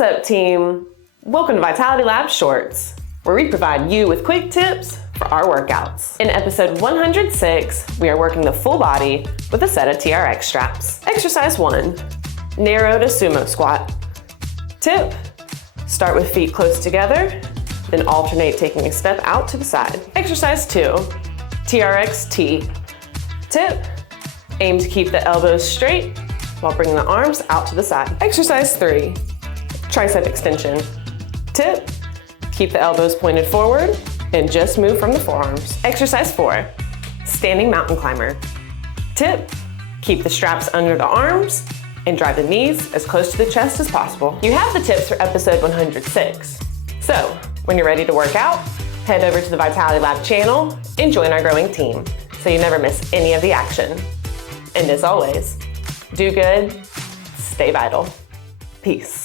What's up, team? Welcome to Vitality Lab Shorts, where we provide you with quick tips for our workouts. In episode 106, we are working the full body with a set of TRX straps. Exercise 1, narrow to sumo squat. Tip, start with feet close together, then alternate taking a step out to the side. Exercise 2, TRX T. Tip, aim to keep the elbows straight while bringing the arms out to the side. Exercise 3, tricep extension. Tip, keep the elbows pointed forward and just move from the forearms. Exercise 4, standing mountain climber. Tip, keep the straps under the arms and drive the knees as close to the chest as possible. You have the tips for episode 106. So, when you're ready to work out, head over to the Vitality Lab channel and join our growing team so you never miss any of the action. And as always, do good, stay vital. Peace.